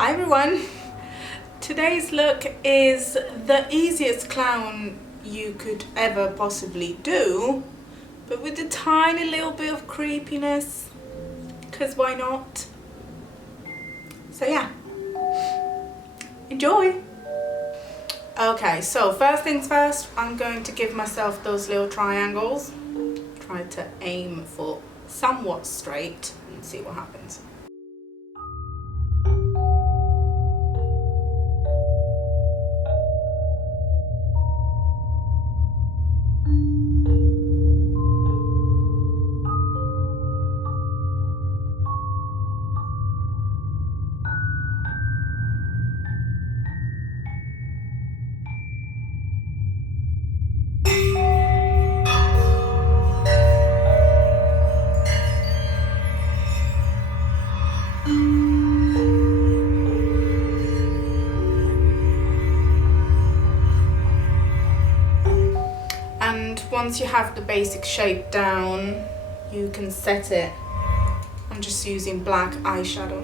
Hi everyone! Today's look is the easiest clown you could ever possibly do, but with a tiny little bit of creepiness, because why not? So yeah, enjoy! Okay, so first things first, I'm going to give myself those little triangles. Try to aim for somewhat straight and see what happens. And once you have the basic shape down, you can set it. I'm just using black eyeshadow.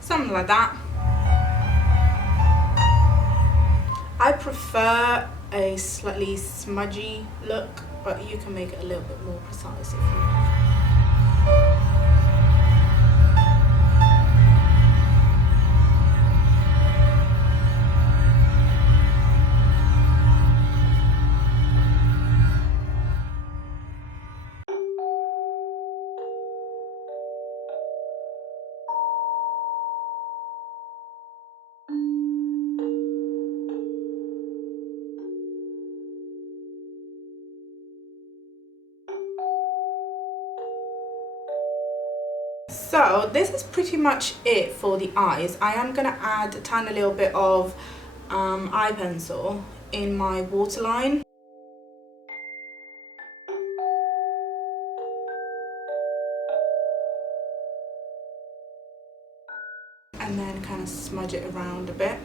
Something like that. I prefer a slightly smudgy look, but you can make it a little bit more precise if you want. So this is pretty much it for the eyes. I am going to add a tiny little bit of eye pencil in my waterline. And then kind of smudge it around a bit.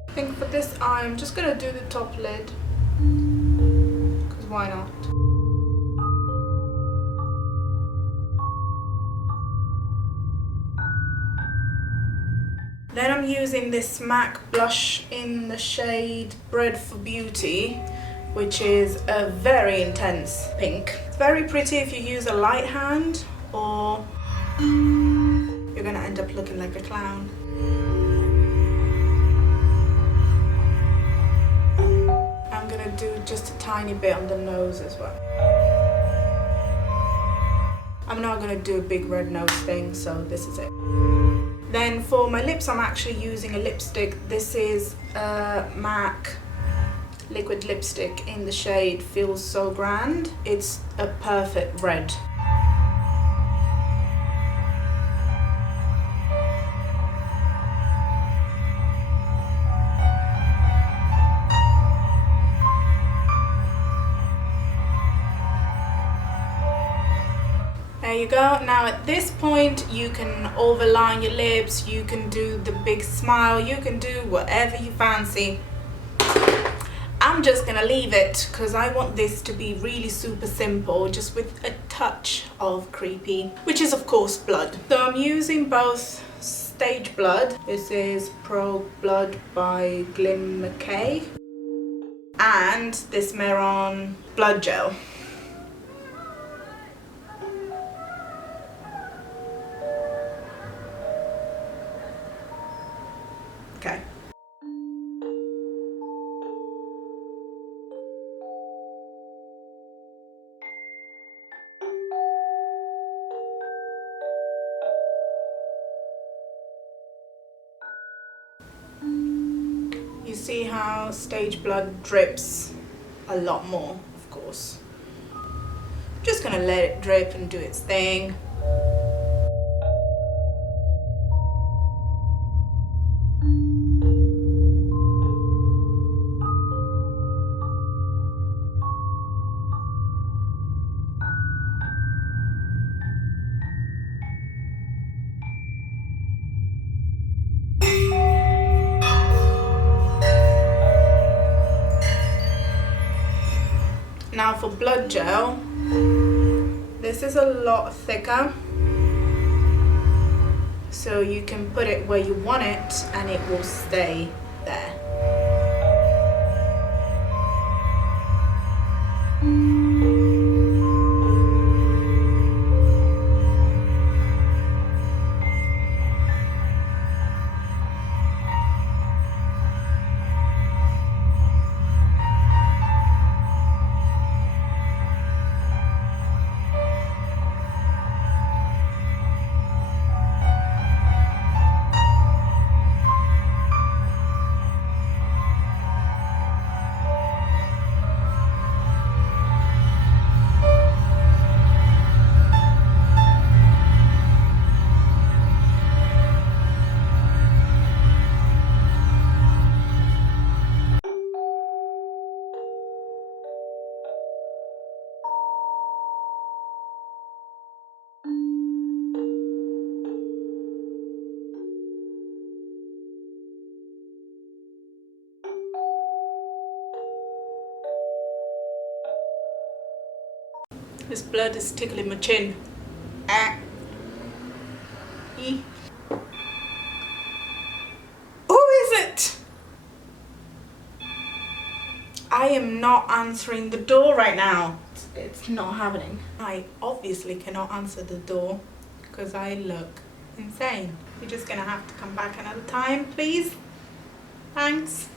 I think for this eye, I'm just going to do the top lid, because why not? Then I'm using this MAC blush in the shade Bred for Beauty, which is a very intense pink. It's very pretty if you use a light hand, or you're going to end up looking like a clown. I'm going to do just a tiny bit on the nose as well. I'm not going to do a big red nose thing, so this is it. Then for my lips, I'm actually using a lipstick. This is a MAC liquid lipstick in the shade Feels So Grand. It's a perfect red. There you go. Now at this point you can overline your lips, you can do the big smile, you can do whatever you fancy. I'm just gonna leave it because I want this to be really super simple, just with a touch of creepy, which is of course blood. So I'm using both Stage Blood. This is Pro Blood by Glim McKay, and this Mehron blood gel. Okay. You see how Stage Blood drips a lot more, of course. I'm just gonna let it drip and do its thing. Now for blood gel, this is a lot thicker, so you can put it where you want it and it will stay there. This blood is tickling my chin. Ah. Who is it? I am not answering the door right now. It's not happening. I obviously cannot answer the door because I look insane. You're just gonna have to come back another time, please. Thanks.